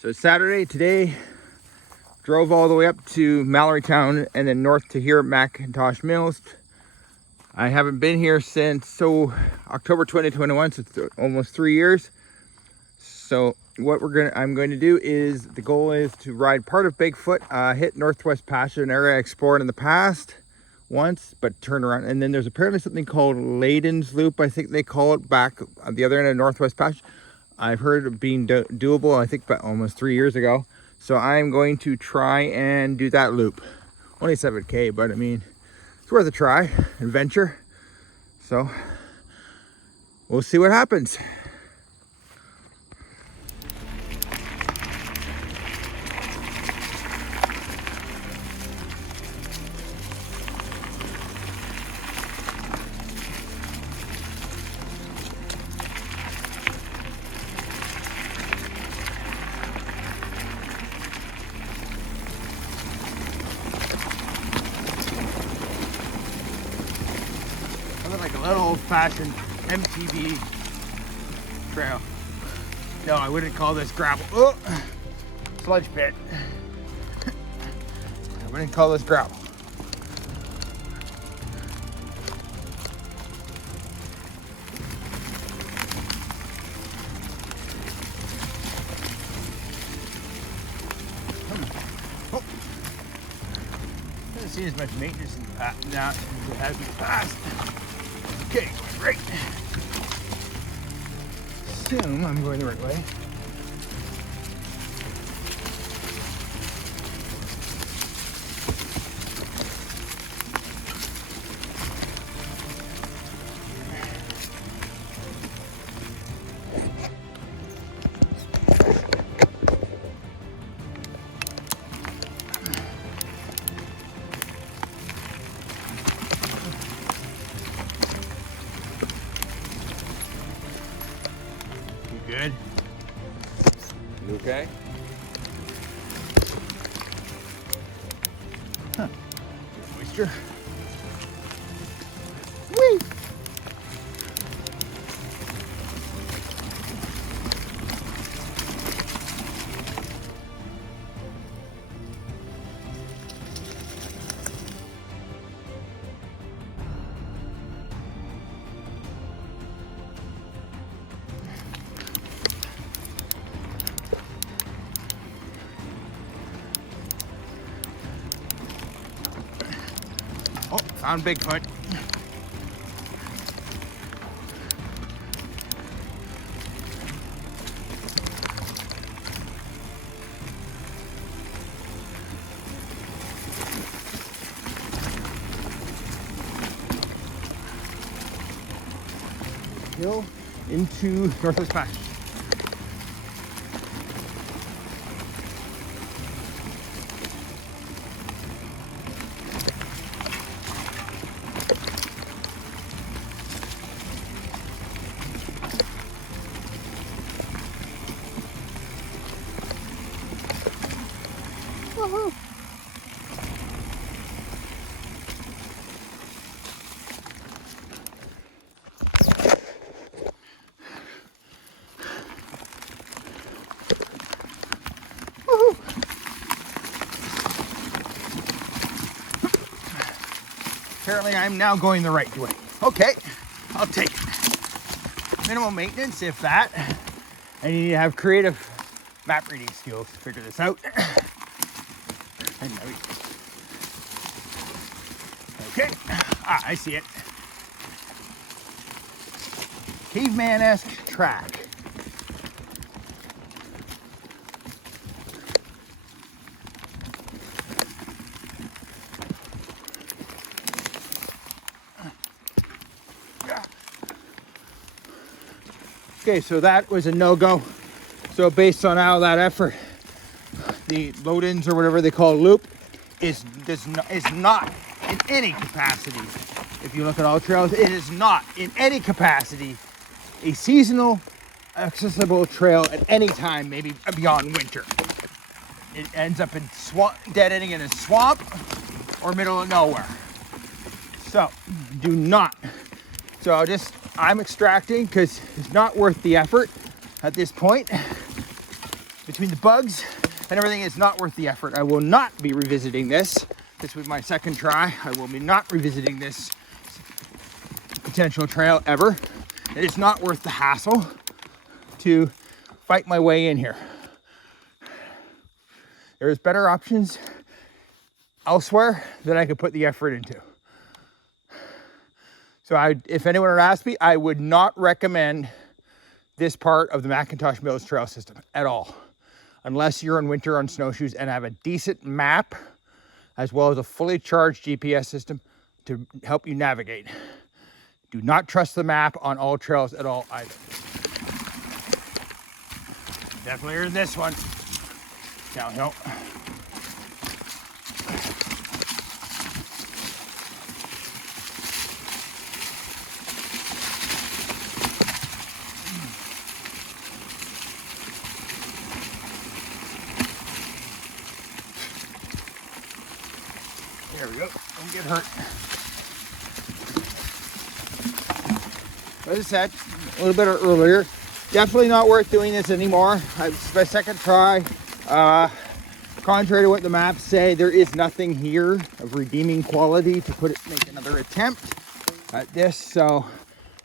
So it's Saturday today. Drove all the way up to Mallorytown and then north to here at Macintosh Mills. I haven't been here since October 2021, so it's almost 3 years. So what I'm going to do is, the goal is to ride part of Bigfoot, hit Northwest Pasture, an area I explored in the past once, but turn around. And then there's apparently something called Layden's Loop, I think they call it, back on the other end of Northwest Pasture. I've heard of being doable, I think about almost 3 years ago. So I'm going to try and do that loop. Only 7K, but I mean, it's worth a try, adventure. So we'll see what happens. Like a little old-fashioned MTV trail. No, I wouldn't call this gravel. Oh, sludge pit. I wouldn't call this gravel. Oh. Doesn't see as much maintenance in the past now as it has in the past. Okay, right. Assume I'm going the right way. Good. You okay? Huh. Moisture. Whee! Oh, found Bigfoot. Hill into Northwest Pasture. Woohoo! Woohoo! Apparently I'm now going the right way. Okay, I'll take it. Minimal maintenance, if that. And you need to have creative map reading skills to figure this out. And there we go. Okay, I see it. Caveman-esque track. Okay, so that was a no-go. So based on how that effort, the load-ins or whatever they call loop is not in any capacity. If you look at all trails, it is not in any capacity a seasonal accessible trail at any time, maybe beyond winter. It ends up in dead ending in a swamp or middle of nowhere. So do not. So I'm extracting because it's not worth the effort at this point. between the bugs and everything, it's not worth the effort. I will not be revisiting this. This was my second try. I will be not revisiting this potential trail ever. It is not worth the hassle to fight my way in here. There's better options elsewhere that I could put the effort into. So if anyone were to ask me, I would not recommend this part of the Macintosh Mills trail system at all, unless you're in winter on snowshoes and have a decent map, as well as a fully charged GPS system to help you navigate. Do not trust the map on all trails at all either. Definitely in this one. Downhill. There we go. Don't get hurt. As I said a little bit earlier, definitely not worth doing this anymore. It's my second try. Contrary to what the maps say, there is nothing here of redeeming quality to make another attempt at this. So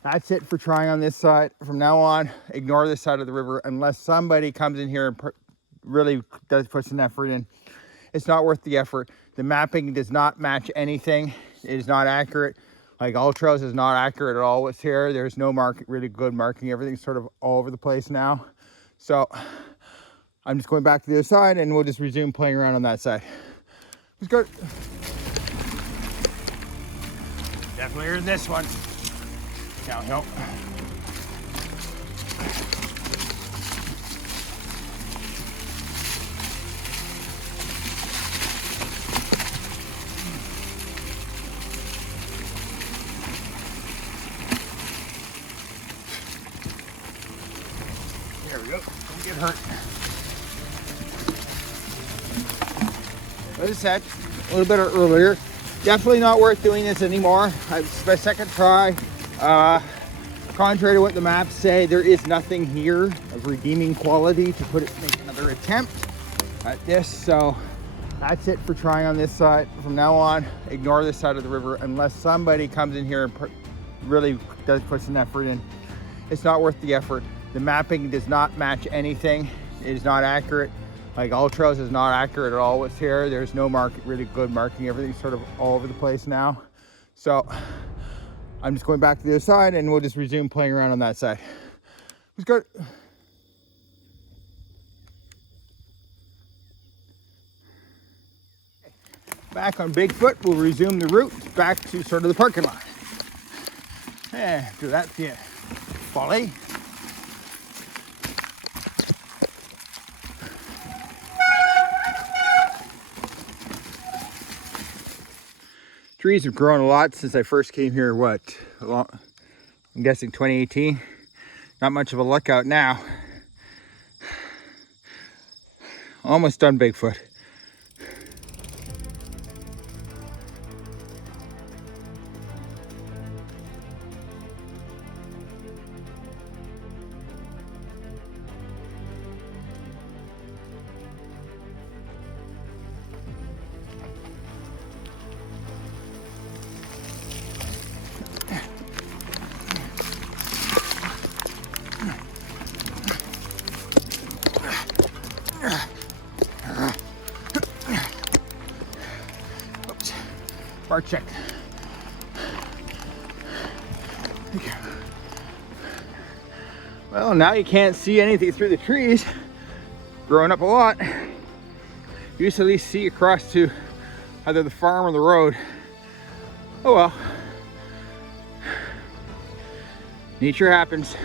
that's it for trying on this side. From now on, ignore this side of the river unless somebody comes in here and really does put some effort in. It's not worth the effort. The mapping does not match anything. It is not accurate. Like all trails is not accurate at all what's here. There's no really good marking. Everything's sort of all over the place now. So I'm just going back to the other side and we'll just resume playing around on that side. Let's go. Definitely in this one. Downhill. There we go. Don't get hurt. As I said a little bit earlier, definitely not worth doing this anymore. It's my second try. Contrary to what the maps say, there is nothing here of redeeming quality to make another attempt at this. So that's it for trying on this side. From now on, ignore this side of the river unless somebody comes in here and really does put some effort in. It's not worth the effort. The mapping does not match anything. It is not accurate. Like all trails is not accurate at all what's here. There's no really good marking. Everything's sort of all over the place now. So I'm just going back to the other side and we'll just resume playing around on that side. Let's go. Back on Bigfoot, we'll resume the route back to sort of the parking lot. Yeah, do that for you. Folly. Trees have grown a lot since I first came here, I'm guessing 2018. Not much of a lookout now. Almost done Bigfoot. Oops. Bar check. Well, now you can't see anything through the trees. Growing up a lot. You used to at least see across to either the farm or the road. Oh well. Nature happens.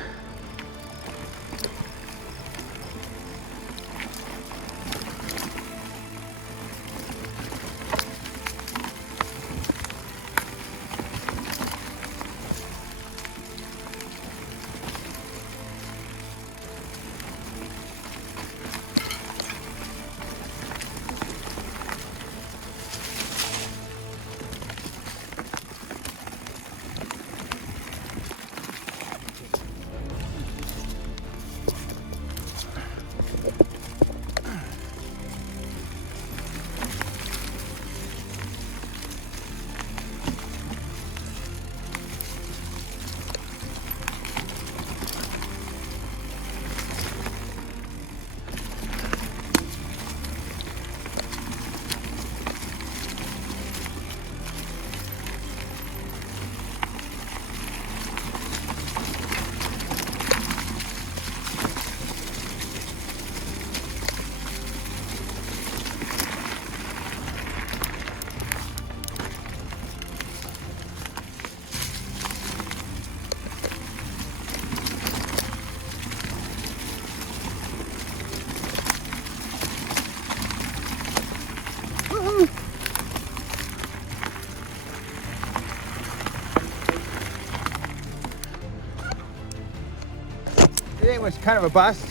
was kind of a bust.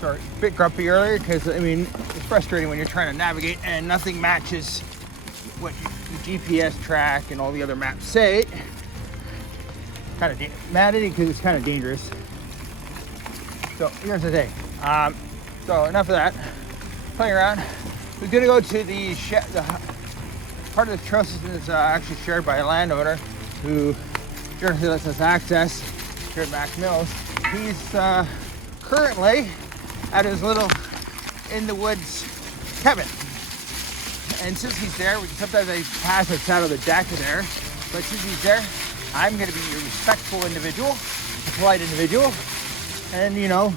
Sorry, a bit grumpy earlier because, I mean, it's frustrating when you're trying to navigate and nothing matches what the GPS track and all the other maps say. Kind of mad at it because it's kind of dangerous. So here's the thing. So enough of that. Playing around. We're gonna go to the part of the trail system is actually shared by a landowner who generously lets us access here at Mac Mills. He's currently at his little in the woods cabin. And since he's there, sometimes I pass outside of the deck there, but since he's there, I'm gonna be a respectful individual, a polite individual, and you know,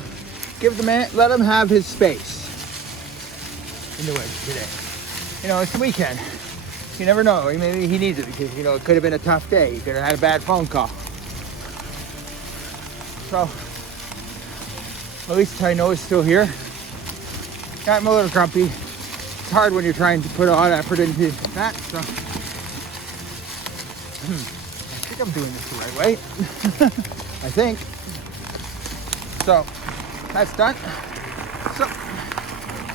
let him have his space in the woods today. You know, it's the weekend. You never know, maybe he needs it because, you know, it could have been a tough day. He could have had a bad phone call. So, at least I know he's still here. I'm a little grumpy. It's hard when you're trying to put a lot of effort into that, so. I think I'm doing this the right way. I think. So, that's done. So,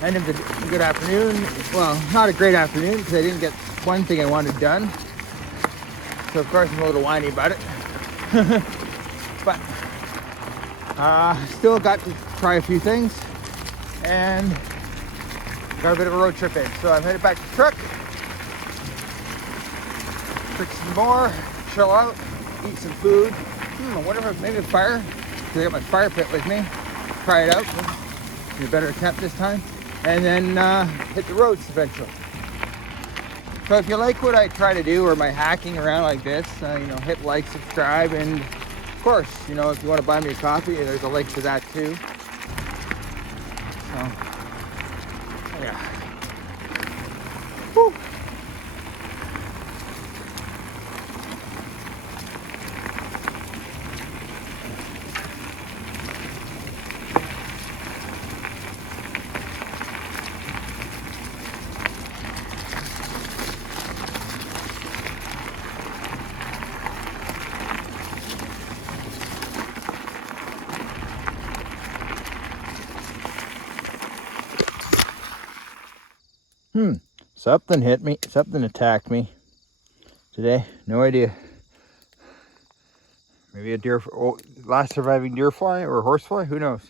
end of the good afternoon. Well, not a great afternoon because I didn't get one thing I wanted done. So, of course, I'm a little whiny about it. But, still got to try a few things and got a bit of a road trip in. So, I'm headed back to the truck, drink some more, chill out, eat some food. I wonder if I maybe a fire, because I got my fire pit with me. Try it out. Be a better attempt this time. And then hit the roads eventually. So if you like what I try to do or my hacking around like this, you know, hit like, subscribe, and of course, you know, if you want to buy me a coffee, there's a link to that too. So, yeah. Woo. Something hit me. Something attacked me today. No idea. Maybe a last surviving deer fly or horsefly. Who knows?